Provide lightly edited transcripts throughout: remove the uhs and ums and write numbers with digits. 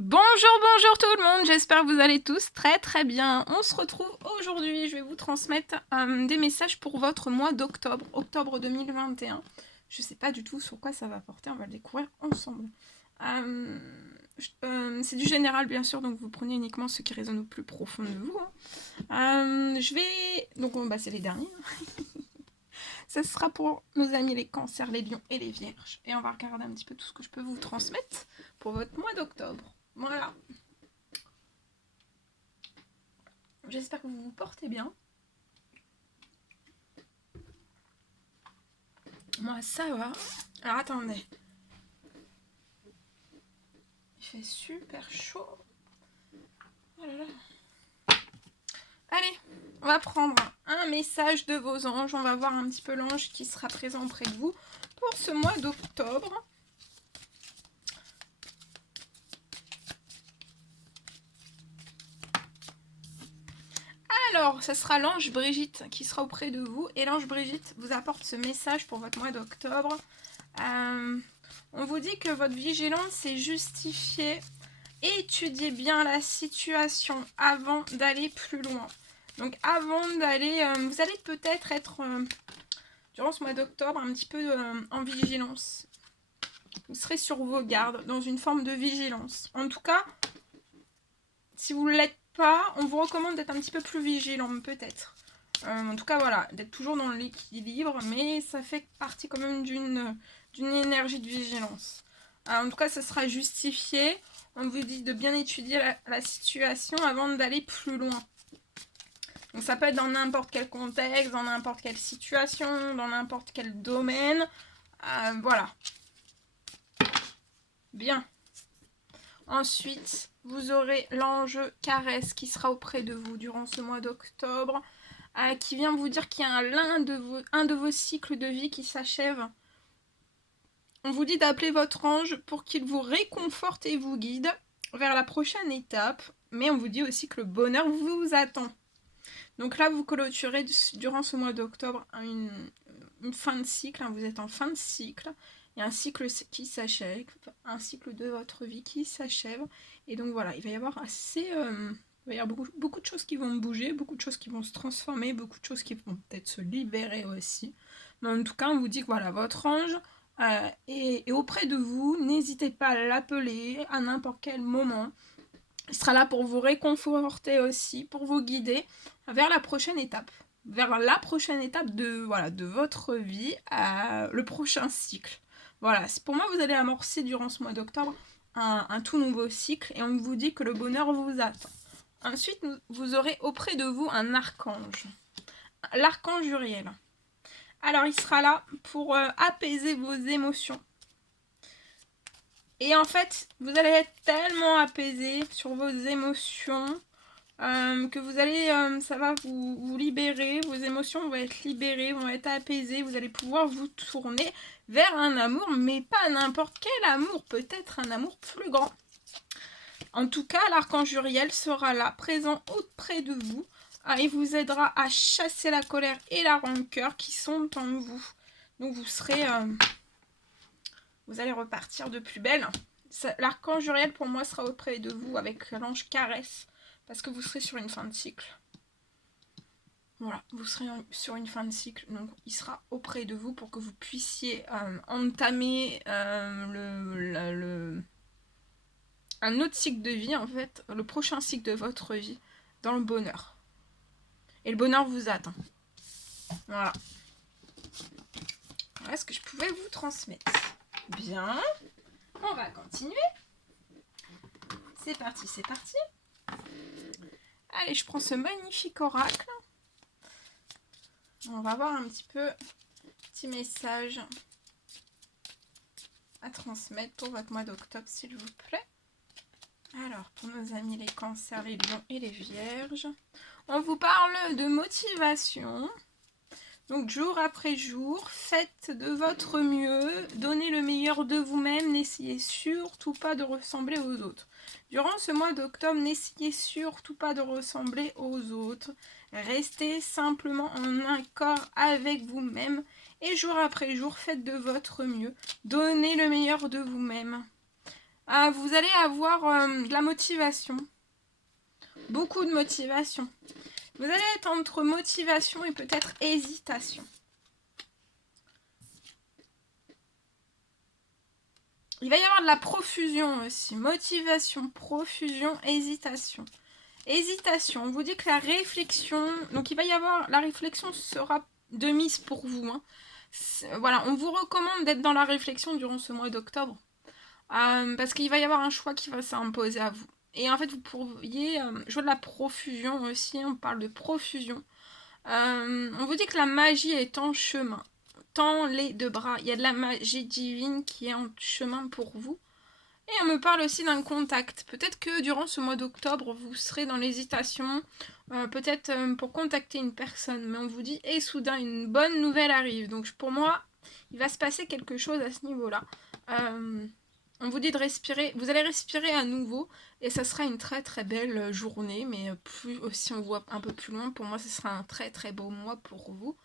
Bonjour tout le monde, j'espère que vous allez tous très bien. On se retrouve aujourd'hui, je vais vous transmettre des messages pour votre mois d'octobre, octobre 2021. Je sais pas du tout sur quoi ça va porter, on va le découvrir ensemble. C'est du général bien sûr, donc vous prenez uniquement ce qui résonne au plus profond de vous. Je vais... Donc c'est les derniers. Ça sera pour nos amis les cancers, les lions et les vierges. Et on va regarder un petit peu tout ce que je peux vous transmettre pour votre mois d'octobre. Voilà. J'espère que vous vous portez bien. Moi, ça va. Alors, attendez. Il fait super chaud. Oh là là. Allez, on va prendre un message de vos anges. On va voir un petit peu l'ange qui sera présent auprès de vous pour ce mois d'octobre. Alors, ce sera l'ange Brigitte qui sera auprès de vous. Et l'ange Brigitte vous apporte ce message pour votre mois d'octobre. On vous dit que votre vigilance est justifiée. Étudiez bien la situation avant d'aller plus loin. Donc avant d'aller, vous allez peut-être être, durant ce mois d'octobre, un petit peu en vigilance. Vous serez sur vos gardes, dans une forme de vigilance. En tout cas, si vous ne l'êtes pas, on vous recommande d'être un petit peu plus vigilant, peut-être. En tout cas, voilà, d'être toujours dans l'équilibre, mais ça fait partie quand même d'une énergie de vigilance. Alors, en tout cas, ça sera justifié. On vous dit de bien étudier la situation avant d'aller plus loin. Donc ça peut être dans n'importe quel contexte, dans n'importe quelle situation, dans n'importe quel domaine. Voilà. Bien. Ensuite, vous aurez l'ange Caresse qui sera auprès de vous durant ce mois d'octobre, qui vient vous dire qu'il y a un de vos cycles de vie qui s'achève. On vous dit d'appeler votre ange pour qu'il vous réconforte et vous guide vers la prochaine étape, mais on vous dit aussi que le bonheur vous attend. Donc là, vous clôturez durant ce mois d'octobre une fin de cycle, hein, vous êtes en fin de cycle, il y a un cycle qui s'achève, un cycle de votre vie qui s'achève, et donc voilà, il va y avoir il va y avoir beaucoup de choses qui vont bouger, beaucoup de choses qui vont se transformer, beaucoup de choses qui vont peut-être se libérer aussi. Mais en tout cas, on vous dit que voilà, votre ange est auprès de vous, n'hésitez pas à l'appeler à n'importe quel moment. Il sera là pour vous réconforter aussi, pour vous guider vers la prochaine étape. Vers la prochaine étape de votre vie, le prochain cycle. Voilà, pour moi, vous allez amorcer durant ce mois d'octobre un tout nouveau cycle et on vous dit que le bonheur vous attend. Ensuite, vous aurez auprès de vous un archange. L'archange Uriel. Alors, il sera là pour apaiser vos émotions. Et en fait, vous allez être tellement apaisé sur vos émotions que vous allez, ça va vous libérer, vos émotions vont être libérées, vont être apaisées, vous allez pouvoir vous tourner vers un amour, mais pas n'importe quel amour, peut-être un amour plus grand. En tout cas, l'archange Uriel sera là, présent auprès de vous, et vous aidera à chasser la colère et la rancœur qui sont en vous. Donc vous serez... vous allez repartir de plus belle. L'archange Uriel, pour moi, sera auprès de vous avec l'ange Caresse, parce que vous serez sur une fin de cycle. Voilà, vous serez sur une fin de cycle, donc il sera auprès de vous pour que vous puissiez entamer un autre cycle de vie, en fait, le prochain cycle de votre vie, dans le bonheur. Et le bonheur vous attend. Voilà. Voilà ce que je pouvais vous transmettre. Bien. On va continuer. C'est parti, c'est parti. Allez, je prends ce magnifique oracle. On va voir un petit peu, petit message à transmettre pour votre mois d'octobre, s'il vous plaît. Alors, pour nos amis les cancers, les lions et les vierges, on vous parle de motivation. Donc, jour après jour, faites de votre mieux, donnez le meilleur de vous-même, n'essayez surtout pas de ressembler aux autres. Durant ce mois d'octobre, n'essayez surtout pas de ressembler aux autres. Restez simplement en accord avec vous-même et jour après jour, faites de votre mieux. Donnez le meilleur de vous-même. Vous allez avoir de la motivation. Beaucoup de motivation. Vous allez être entre motivation et peut-être hésitation. Il va y avoir de la profusion aussi. Motivation, profusion, hésitation. Hésitation, on vous dit que la réflexion... Donc il va y avoir... La réflexion sera de mise pour vous. Hein. Voilà, on vous recommande d'être dans la réflexion durant ce mois d'octobre. Parce qu'il va y avoir un choix qui va s'imposer à vous. Et en fait, vous pourriez jouer de la profusion aussi. On parle de profusion. On vous dit que la magie est en chemin. Tends les deux bras. Il y a de la magie divine qui est en chemin pour vous. Et on me parle aussi d'un contact. Peut-être que durant ce mois d'octobre, vous serez dans l'hésitation. Peut-être pour contacter une personne. Mais on vous dit, et soudain, une bonne nouvelle arrive. Donc pour moi, il va se passer quelque chose à ce niveau-là. On vous dit de respirer. Vous allez respirer à nouveau. Et ça sera une très très belle journée. Mais plus, si on voit un peu plus loin, pour moi, ce sera un très très beau mois pour vous.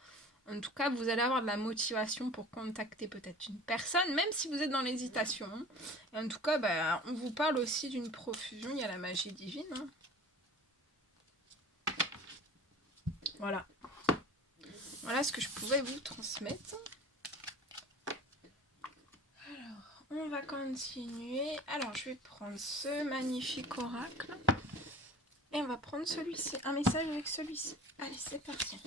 En tout cas, vous allez avoir de la motivation pour contacter peut-être une personne, même si vous êtes dans l'hésitation. Et en tout cas, on vous parle aussi d'une profusion. Il y a la magie divine. Hein. Voilà. Voilà ce que je pouvais vous transmettre. Alors, on va continuer. Alors, je vais prendre ce magnifique oracle. Et on va prendre celui-ci. Un message avec celui-ci. Allez, c'est parti.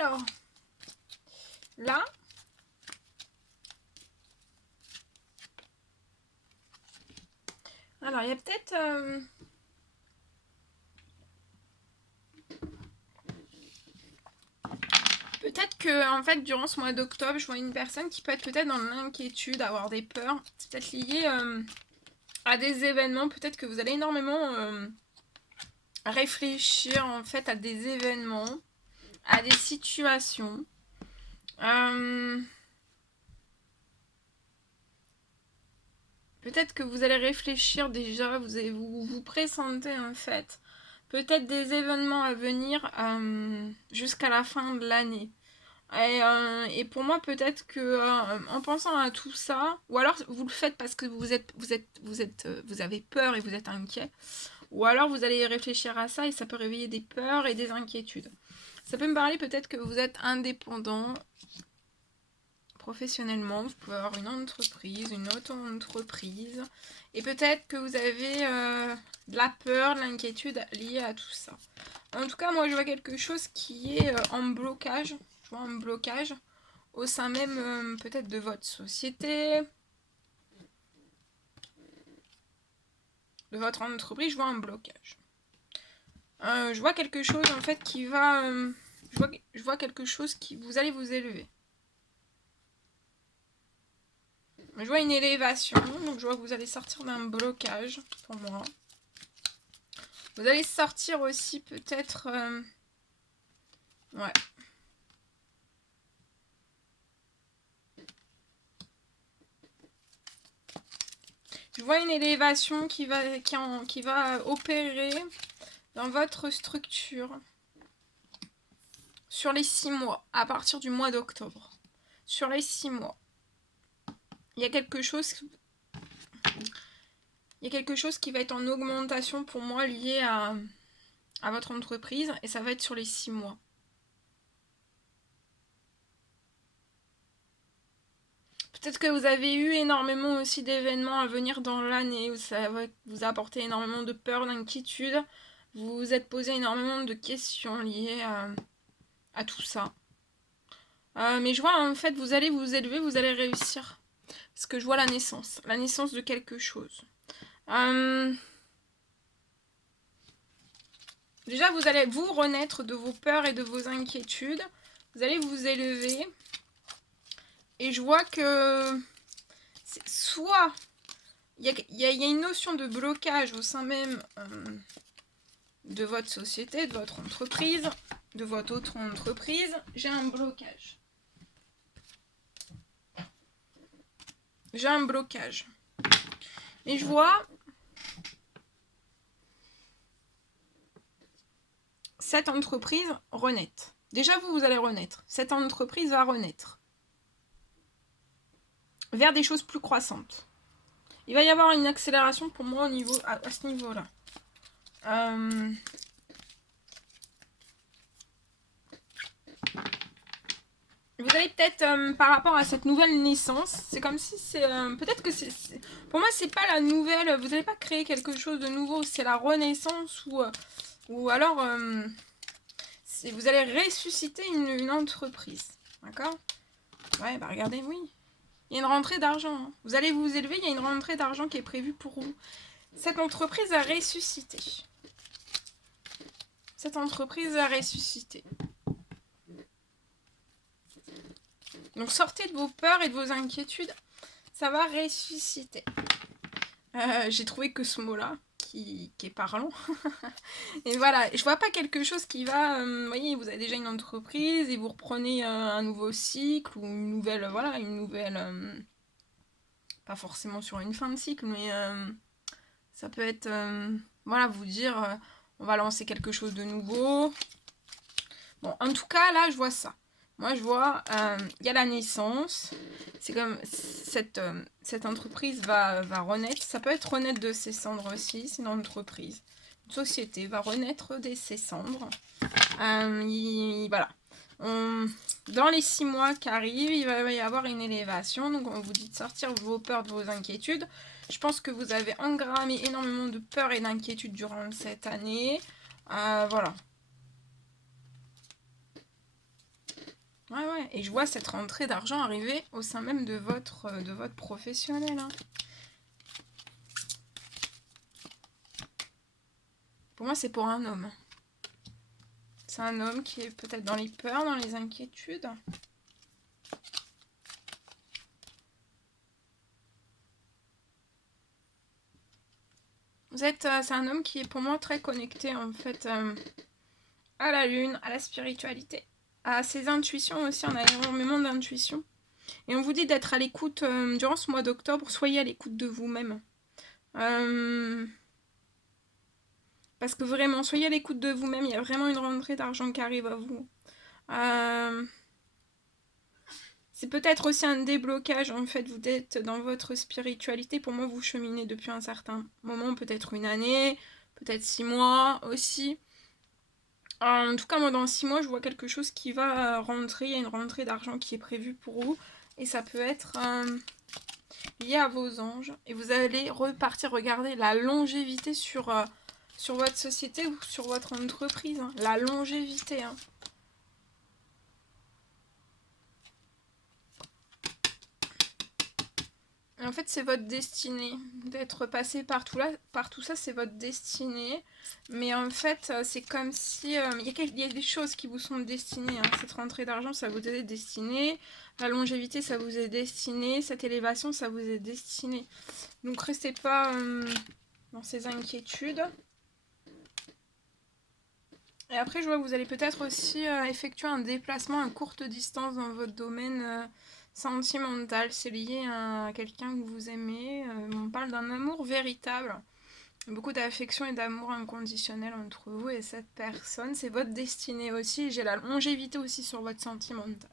Alors, là, alors il y a peut-être que en fait durant ce mois d'octobre, je vois une personne qui peut être peut-être dans l'inquiétude, avoir des peurs. C'est peut-être lié à des événements. Peut-être que vous allez énormément réfléchir en fait à des événements, à des situations. Peut-être que vous allez réfléchir déjà, vous pressentez en fait peut-être des événements à venir jusqu'à la fin de l'année. Et pour moi, peut-être que en pensant à tout ça, ou alors vous le faites parce que vous avez peur et vous êtes inquiet, ou alors vous allez réfléchir à ça et ça peut réveiller des peurs et des inquiétudes. Ça peut me parler peut-être que vous êtes indépendant professionnellement, vous pouvez avoir une entreprise, une auto-entreprise, et peut-être que vous avez de la peur, de l'inquiétude liée à tout ça. En tout cas, moi je vois quelque chose qui est en blocage, je vois un blocage au sein même peut-être de votre société, de votre entreprise, je vois un blocage. Je vois quelque chose en fait qui va... je vois quelque chose qui... Vous allez vous élever. Je vois une élévation, donc je vois que vous allez sortir d'un blocage, pour moi. Vous allez sortir aussi peut-être... ouais. Je vois une élévation qui va opérer dans votre structure sur les 6 mois, à partir du mois d'octobre. Sur les 6 mois. Il y a quelque chose qui va être en augmentation pour moi lié à votre entreprise et ça va être sur les 6 mois. Peut-être que vous avez eu énormément aussi d'événements à venir dans l'année où ça va vous apporter énormément de peur, d'inquiétude. Vous vous êtes posé énormément de questions liées à tout ça. Mais je vois en fait vous allez vous élever, vous allez réussir. Parce que je vois la naissance de quelque chose. Déjà vous allez vous renaître de vos peurs et de vos inquiétudes. Vous allez vous élever. Et je vois que soit il y a une notion de blocage au sein même de votre société, de votre entreprise, de votre autre entreprise. J'ai un blocage. J'ai un blocage. Et je vois cette entreprise renaître. Déjà, vous allez renaître. Cette entreprise va renaître. vers des choses plus croissantes. Il va y avoir une accélération pour moi au niveau, à ce niveau-là. Vous allez peut-être, par rapport à cette nouvelle naissance, c'est comme si c'est... peut-être que c'est... Pour moi, c'est pas la nouvelle... Vous n'allez pas créer quelque chose de nouveau, c'est la renaissance ou alors... vous allez ressusciter une entreprise. D'accord? Ouais, bah regardez, oui. Il y a une rentrée d'argent. Hein. Vous allez vous élever, il y a une rentrée d'argent qui est prévue pour vous. Cette entreprise a ressuscité. Cette entreprise a ressuscité. Donc sortez de vos peurs et de vos inquiétudes. Ça va ressusciter. J'ai trouvé que ce mot-là, qui est parlant. Et voilà, je vois pas quelque chose qui va... vous voyez, vous avez déjà une entreprise et vous reprenez un nouveau cycle ou une nouvelle... Voilà, une nouvelle... pas forcément sur une fin de cycle, mais ça peut être... voilà, vous dire, on va lancer quelque chose de nouveau. Bon, en tout cas, là, je vois ça. Moi, je vois, il y a la naissance. C'est comme cette entreprise va renaître. Ça peut être renaître de ses cendres aussi. C'est une entreprise. Une société va renaître de ses cendres. Voilà. Dans les 6 mois qui arrivent, il va y avoir une élévation. Donc, on vous dit de sortir de vos peurs, de vos inquiétudes. Je pense que vous avez engrammé énormément de peurs et d'inquiétudes durant cette année. Voilà. Ouais, et je vois cette rentrée d'argent arriver au sein même de votre professionnel. Hein. Pour moi, c'est pour un homme. C'est un homme qui est peut-être dans les peurs, dans les inquiétudes. C'est un homme qui est pour moi très connecté en fait à la lune, à la spiritualité, à ses intuitions aussi. On a énormément d'intuitions. Et on vous dit d'être à l'écoute durant ce mois d'octobre. Soyez à l'écoute de vous-même. Parce que vraiment, soyez à l'écoute de vous-même. Il y a vraiment une rentrée d'argent qui arrive à vous. C'est peut-être aussi un déblocage. En fait, vous êtes dans votre spiritualité. Pour moi, vous cheminez depuis un certain moment. Peut-être une année. Peut-être 6 mois aussi. En tout cas, moi, dans 6 mois, je vois quelque chose qui va rentrer. Il y a une rentrée d'argent qui est prévue pour vous. Et ça peut être lié à vos anges. Et vous allez repartir regarder la longévité sur votre société ou sur votre entreprise. Hein. La longévité. Hein. En fait, c'est votre destinée. D'être passé par tout ça, c'est votre destinée. Mais en fait, c'est comme si... il y a des choses qui vous sont destinées. Hein. Cette rentrée d'argent, ça vous est destiné. La longévité, ça vous est destiné. Cette élévation, ça vous est destiné. Donc, restez pas dans ces inquiétudes. Et après, je vois que vous allez peut-être aussi effectuer un déplacement à courte distance dans votre domaine sentimental. C'est lié à quelqu'un que vous aimez. On parle d'un amour véritable. Beaucoup d'affection et d'amour inconditionnel entre vous et cette personne. C'est votre destinée aussi. J'ai la longévité aussi sur votre sentimental.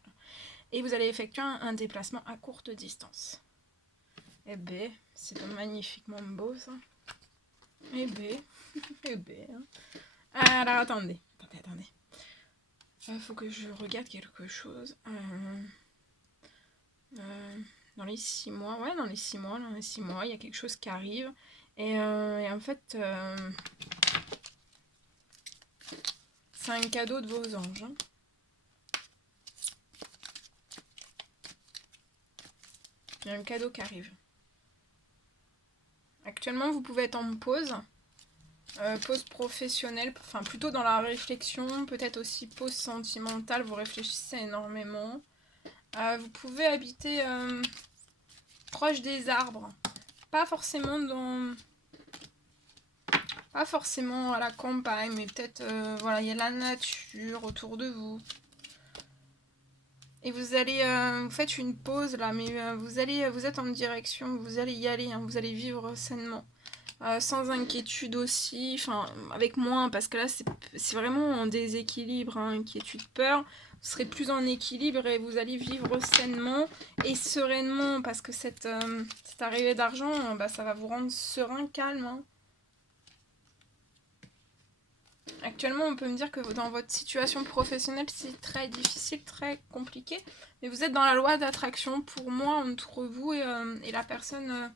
Et vous allez effectuer un déplacement à courte distance. Eh ben, c'est magnifiquement beau ça. Eh ben, eh ben. Hein. Alors attendez. Faut que je regarde quelque chose. Dans les 6 mois, dans les 6 mois, il y a quelque chose qui arrive. Et en fait, c'est un cadeau de vos anges. Hein. Il y a un cadeau qui arrive. Actuellement, vous pouvez être en pause. Pause professionnelle, enfin plutôt dans la réflexion, peut-être aussi pause sentimentale, vous réfléchissez énormément. Vous pouvez habiter proche des arbres, pas forcément à la campagne, mais peut-être voilà, il y a la nature autour de vous. Et vous allez, vous faites une pause là, mais vous êtes en direction, vous allez y aller, hein, vous allez vivre sainement. Sans inquiétude aussi, enfin avec moins, parce que là c'est vraiment en déséquilibre, hein, inquiétude, peur. serez plus en équilibre et vous allez vivre sainement et sereinement parce que cette arrivée d'argent, bah, ça va vous rendre serein, calme. Hein. Actuellement, on peut me dire que dans votre situation professionnelle, c'est très difficile, très compliqué. Mais vous êtes dans la loi d'attraction, pour moi, entre vous et la personne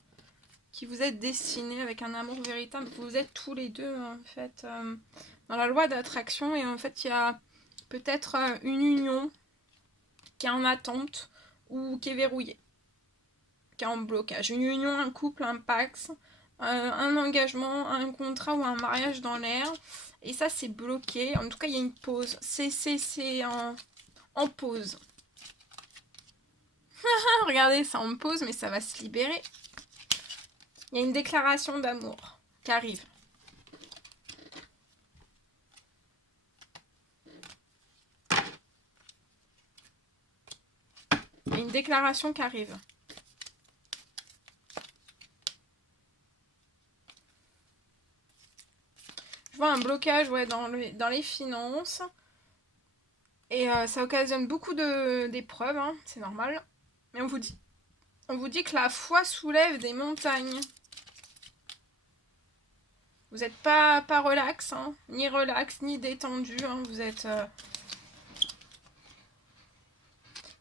qui vous est destinée avec un amour véritable. Vous êtes tous les deux, en fait, dans la loi d'attraction. Et en fait, il y a peut-être une union qui est en attente ou qui est verrouillée, qui est en blocage. Une union, un couple, un pax, un engagement, un contrat ou un mariage dans l'air. Et ça, c'est bloqué. En tout cas, il y a une pause. C'est en pause. Regardez, c'est en pause, mais ça va se libérer. Il y a une déclaration d'amour qui arrive. Il y a une déclaration qui arrive. Je vois un blocage ouais, dans les finances. Et ça occasionne beaucoup d'épreuves, hein, c'est normal. Mais on vous dit que la foi soulève des montagnes. Vous n'êtes pas relax, hein, ni relax, ni détendu. Hein, vous êtes...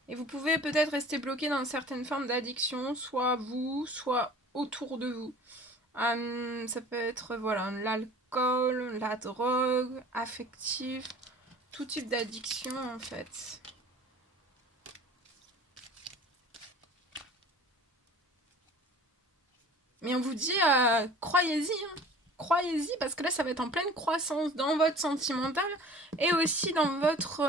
Et vous pouvez peut-être rester bloqué dans certaines formes d'addiction, soit vous, soit autour de vous. Ça peut être voilà, l'alcool, la drogue, affectif, tout type d'addiction en fait. Mais on vous dit, croyez-y, hein. Croyez-y parce que là ça va être en pleine croissance dans votre sentimental et aussi dans votre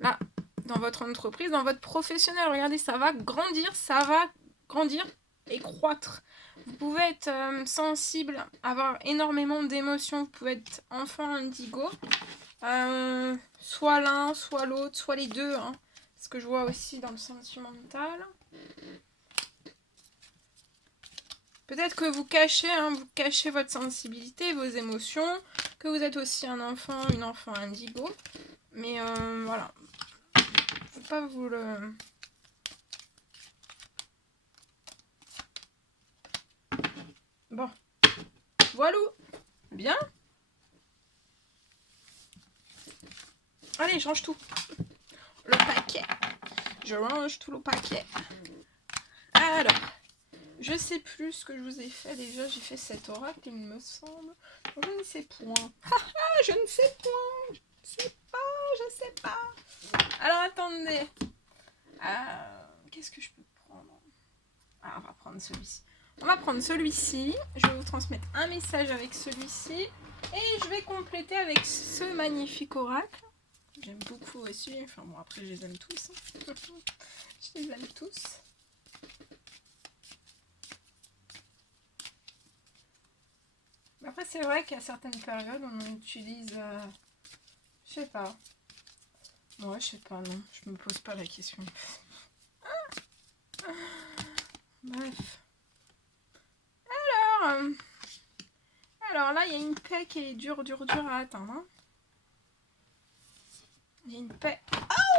là, dans votre entreprise, dans votre professionnel. Regardez, ça va grandir et croître. Vous pouvez être sensible, avoir énormément d'émotions. Vous pouvez être enfant indigo, soit l'un, soit l'autre, soit les deux. Hein. Ce que je vois aussi dans le sentimental. Peut-être que vous cachez votre sensibilité, vos émotions, que vous êtes aussi un enfant, une enfant indigo. Mais voilà. Faut pas vous le... Bon. Voilà. Bien. Allez, je range tout. Le paquet. Je range tout le paquet. Alors. Je sais plus ce que je vous ai fait déjà. J'ai fait cet oracle, il me semble. Je ne sais point. Je ne sais point. Je ne sais pas. Alors, attendez. Qu'est-ce que je peux prendre? On va prendre celui-ci. On va prendre celui-ci. Je vais vous transmettre un message avec celui-ci. Et je vais compléter avec ce magnifique oracle. J'aime beaucoup aussi. Enfin bon, après, je les aime tous. Je les aime tous. Après, c'est vrai qu'à certaines périodes, on utilise... je sais pas. Moi, je sais pas, non. Je me pose pas la question. Bref. Alors là, il y a une paix qui est dure à atteindre. Hein. Il y a une paix...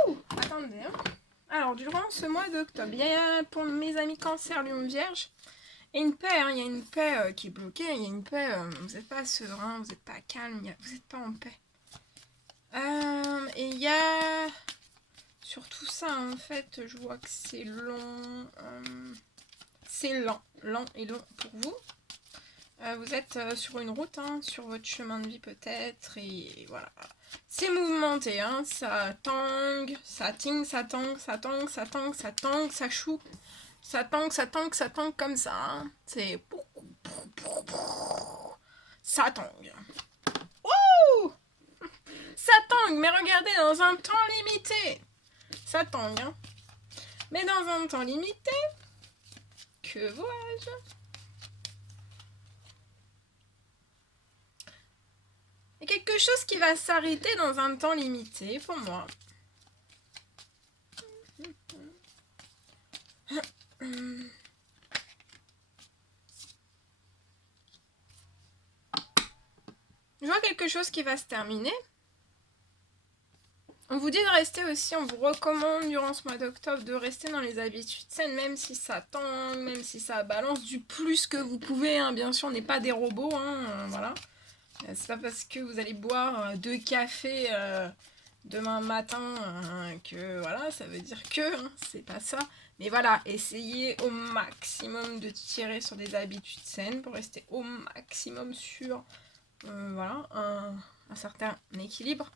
Oh! Attendez. Hein. Alors, durant ce mois d'octobre, il y a pour mes amis Cancer, Lion, Vierge, il y a une paix. Hein. Il y a une paix qui est bloquée. Il y a une paix... vous n'êtes pas serein, vous n'êtes pas calme, vous n'êtes pas en paix. Et il y a... Sur tout ça, en fait, je vois que c'est long. C'est lent et long pour vous. Vous êtes sur une route, hein, sur votre chemin de vie peut-être, et voilà. C'est mouvementé, hein, ça tangue, ça ting, ça tangue, ça tangue, ça tangue, ça tangue, ça chou, ça tangue, ça tangue, ça tangue comme ça. Hein. C'est... Ça tangue. Wouh! Ça tangue, mais regardez, dans un temps limité. Ça tangue, hein. Mais dans un temps limité, que vois-je? Il y a quelque chose qui va s'arrêter dans un temps limité pour moi. Je vois quelque chose qui va se terminer. On vous dit de rester aussi, on vous recommande durant ce mois d'octobre de rester dans les habitudes saines, même si ça tend, même si ça balance du plus que vous pouvez, hein. Bien sûr, on n'est pas des robots, hein, voilà. C'est pas parce que vous allez boire 2 cafés demain matin que voilà, ça veut dire que, hein, c'est pas ça. Mais voilà, essayez au maximum de tirer sur des habitudes saines pour rester au maximum sur voilà, un certain équilibre.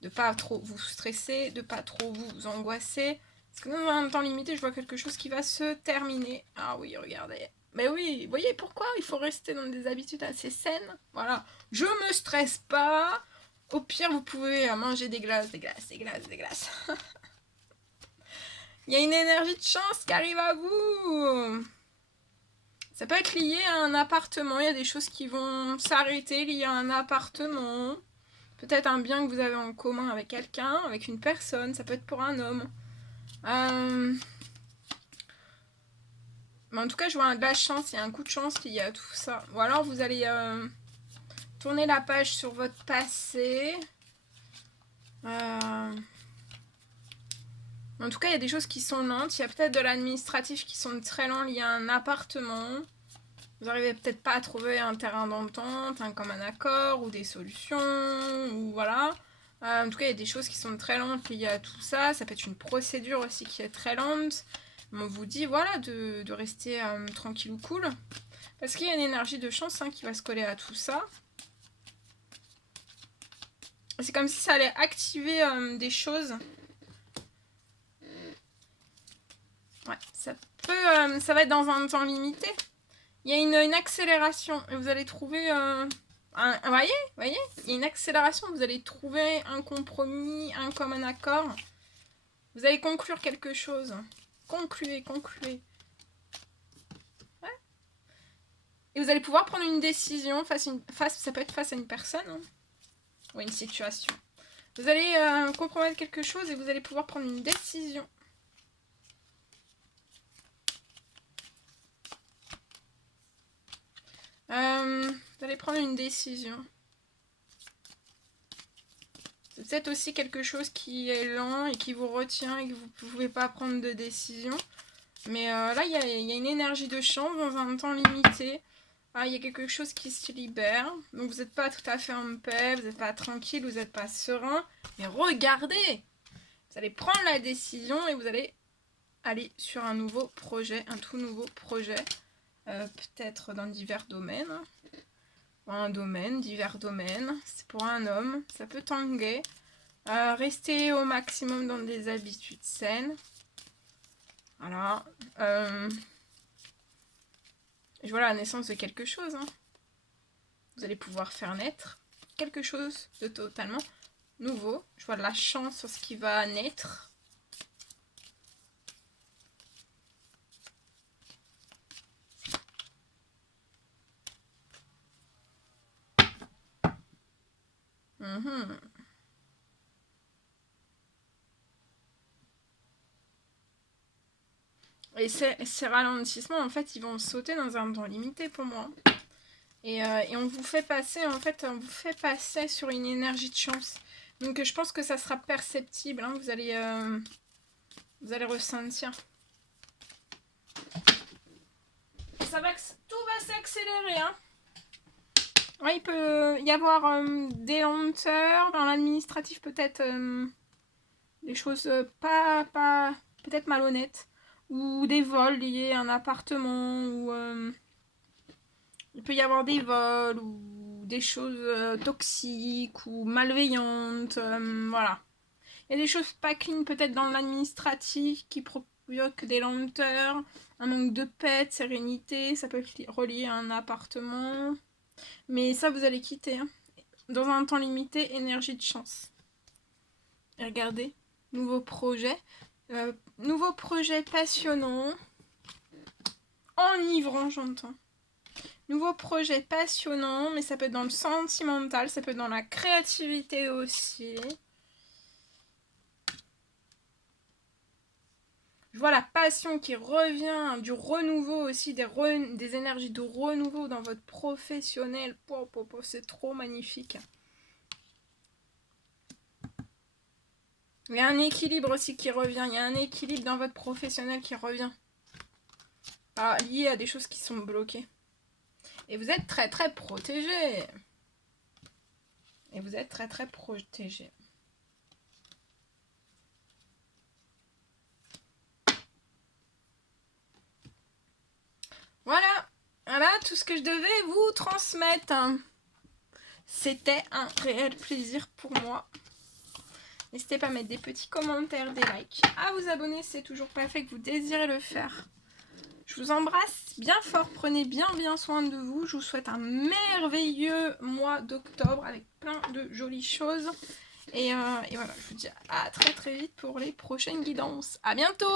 De pas trop vous stresser, de pas trop vous angoisser. Parce que dans un temps limité, je vois quelque chose qui va se terminer. Ah oui, regardez. Mais oui, vous voyez pourquoi il faut rester dans des habitudes assez saines. Voilà, je me stresse pas. Au pire, vous pouvez manger des glaces, des glaces, des glaces, des glaces. Il y a une énergie de chance qui arrive à vous. Ça peut être lié à un appartement. Il y a des choses qui vont s'arrêter liées à un appartement. Peut-être un bien que vous avez en commun avec quelqu'un, avec une personne. Ça peut être pour un homme. Mais en tout cas, je vois de la chance. Il y a un coup de chance lié à tout ça. Ou alors, vous allez tourner la page sur votre passé. En tout cas, il y a des choses qui sont lentes. Il y a peut-être de l'administratif qui sont très lents liés à un appartement. Vous n'arrivez peut-être pas à trouver un terrain d'entente, un commun accord ou des solutions. Ou voilà. En tout cas, il y a des choses qui sont très lentes liées à tout ça. Ça peut être une procédure aussi qui est très lente. Mais on vous dit voilà de rester tranquille ou cool. Parce qu'il y a une énergie de chance qui va se coller à tout ça. C'est comme si ça allait activer des choses. Ouais, ça peut, ça va être dans un temps limité. Il y a une accélération et vous allez trouver vous voyez, il y a une accélération. Vous allez trouver un compromis, un commun accord. Vous allez conclure quelque chose. Concluez. Ouais. Et vous allez pouvoir prendre une décision ça peut être face à une personne ou à une situation. Vous allez compromettre quelque chose et vous allez pouvoir prendre une décision. Vous allez prendre une décision. C'est peut-être aussi quelque chose qui est lent et qui vous retient et que vous ne pouvez pas prendre de décision. Mais là, il y a une énergie de chance dans un temps limité. Il y a quelque chose qui se libère. Donc vous n'êtes pas tout à fait en paix, vous n'êtes pas tranquille, vous n'êtes pas serein. Mais regardez! Vous allez prendre la décision et vous allez aller sur un nouveau projet, un tout nouveau projet. Peut-être dans divers domaines. Un domaine, divers domaines. C'est pour un homme, ça peut tanguer. Rester au maximum dans des habitudes saines. Voilà. Je vois la naissance de quelque chose. Vous allez pouvoir faire naître quelque chose de totalement nouveau. Je vois de la chance sur ce qui va naître. Et ces ralentissements, en fait, ils vont sauter dans un temps limité pour moi. Et on vous fait passer, en fait, on vous fait passer sur une énergie de chance. Donc je pense que ça sera perceptible, vous allez ressentir. Tout va s'accélérer, Ouais, il peut y avoir des lenteurs dans l'administratif, peut-être des choses pas peut-être malhonnêtes, ou des vols liés à un appartement, ou il peut y avoir des vols ou des choses toxiques ou malveillantes, voilà. Il y a des choses pas clean peut-être dans l'administratif qui provoquent des lenteurs, un manque de paix, de sérénité, ça peut être relié à un appartement. Mais ça, vous allez quitter. Dans un temps limité, énergie de chance. Et regardez, nouveau projet. Nouveau projet passionnant. Enivrant, j'entends. Nouveau projet passionnant, mais ça peut être dans le sentimental, ça peut être dans la créativité aussi. Je vois la passion qui revient, du renouveau aussi, des énergies de renouveau dans votre professionnel. C'est trop magnifique. Il y a un équilibre aussi qui revient. Il y a un équilibre dans votre professionnel qui revient. Lié à des choses qui sont bloquées. Et vous êtes très très protégé. Et vous êtes très très protégé. Voilà. Voilà tout ce que je devais vous transmettre. C'était un réel plaisir pour moi. N'hésitez pas à mettre des petits commentaires, des likes, à vous abonner si c'est toujours pas fait que vous désirez le faire. Je vous embrasse bien fort, prenez bien soin de vous. Je vous souhaite un merveilleux mois d'octobre avec plein de jolies choses. Et voilà, je vous dis à très très vite pour les prochaines guidances. À bientôt!